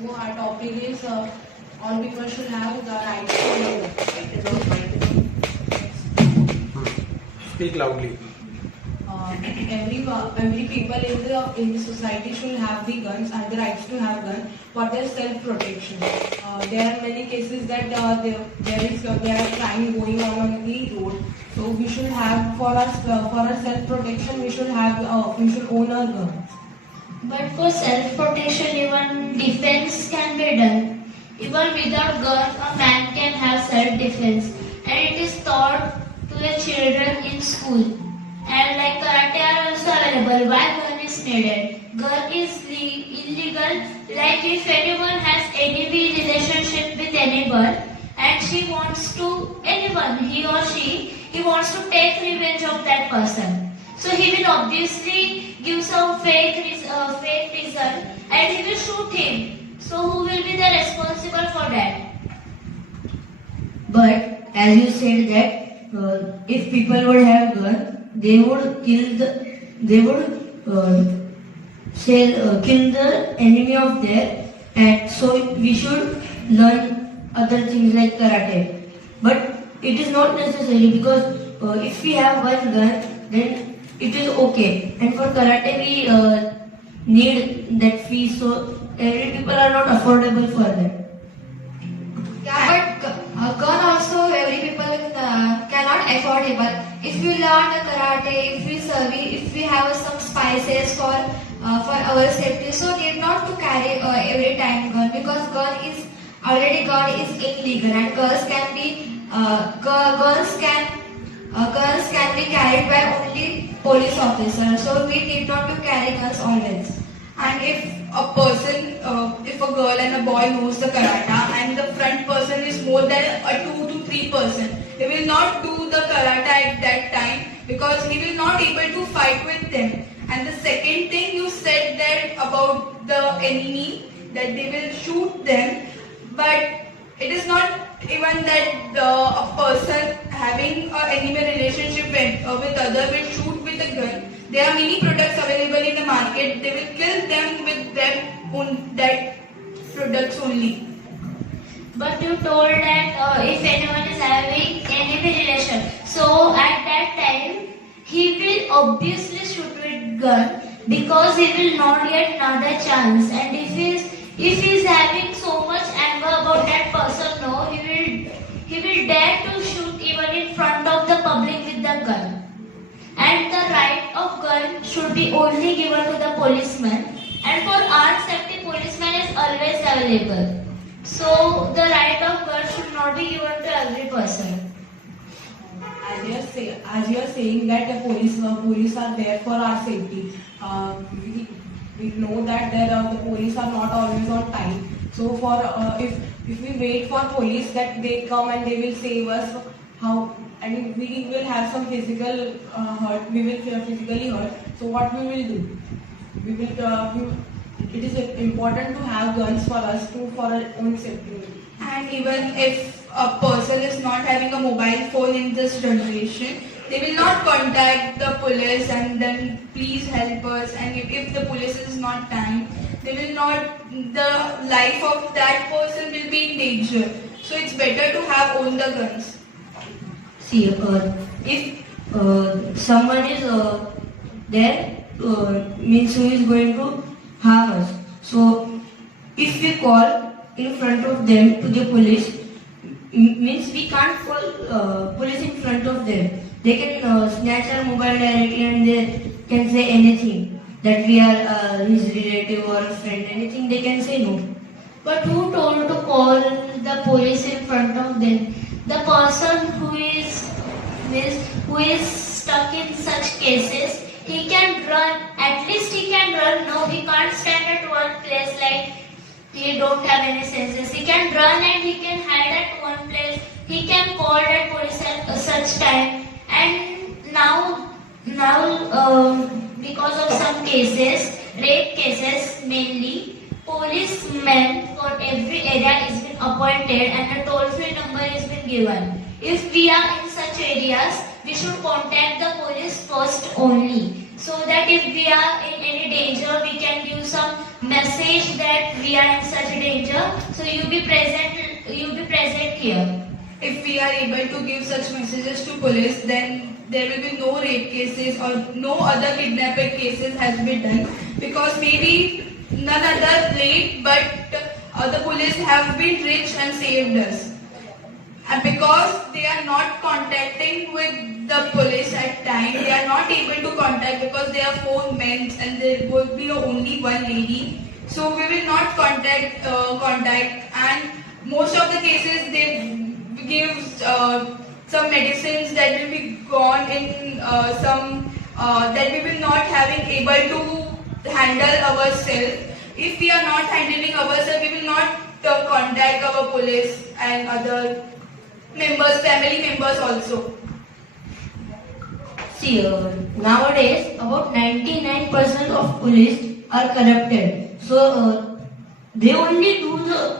So our topic is all people should have the right to live. Speak loudly. Every people in the society should have the guns and the rights to have guns for their self protection. There are many cases that there are crime going on the road. So we should have for our self protection we should own our guns. But for self-protection, even defense can be done. Even without guns, a man can have self-defense. And it is taught to the children in school. And like karate are also available. Why gun is needed? Gun is illegal. Like if anyone has any relationship with anyone and she wants to, anyone, he or she, he wants to take revenge of that person. So he will obviously give some fake reason and he will shoot him. So who will be the responsible for that? But as you said that if people would have gun, they would kill the enemy of theirs, and so we should learn other things like karate. But it is not necessary because if we have one gun, then it is okay. And for karate, we need that fee, so every people are not affordable for that. Yeah, but gun also every people cannot affordable. If we learn the karate, if we have some spices for our safety, so need not to carry every time gun because gun is illegal and guns can be carried by only police officers. So we need not to carry guns always. And if a girl and a boy knows the karate and the front person is more than a 2 to 3 person, he will not do the karate at that time because he will not able to fight with them. And the second thing you said that about the enemy, that they will shoot them, but it is not even that a person having an enemy relationship with other will shoot with a gun. There are many products available in the market. They will kill them with that products only. But you told that if anyone is having enemy relation, so at that time he will obviously shoot with gun because he will not get another chance. And if he is having so much anger about that person, no, he will dare to shoot even in front of the public with the gun. And the right of gun should be only given to the policeman. And for our safety, policeman is always available. So the right of gun should not be given to every person. As you are saying that the police are there for our safety. We know that the police are not always on time. So if we wait for police that they come and they will save us, we will have some physical hurt. We will feel physically hurt. So what we will do? It is important to have guns for us for our own safety. And even if a person is not having a mobile phone in this generation, they will not contact the police and then please help us. And if the police is not time, the life of that person will be in danger. So it's better to have own the guns. See, if someone is there, means who is going to harm us. So, if we call in front of them to the police, means we can't call police in front of them. They can snatch our mobile directly and they can say anything, that we are his relative or friend, anything they can say no. But who told to call the police in front of them? The person who is stuck in such cases, he can run. At least he can run. No, he can't stand at one place like he don't have any senses. He can run and he can hide at one place. He can call that police at such time. And now because of some cases, rape cases mainly, policemen for every area is been appointed and a toll-free number is been given. If we are in such areas, we should contact the police first only, so that if we are in any danger, we can give some message that we are in such a danger. danger, so you be present here. If we are able to give such messages to police, then there will be no rape cases or no other kidnapping cases has been done, because maybe none other late, but the police have been rich and saved us. And because they are not contacting with the police at time, they are not able to contact because they are 4 men and there will be only one lady. So we will not contact, and most of the cases they give some medicines that will be gone in some that we will not having able to handle ourselves. If we are not handling ourselves, we will not contact our police and other members, family members also. See, nowadays about 99% of police are corrupted. So they only do the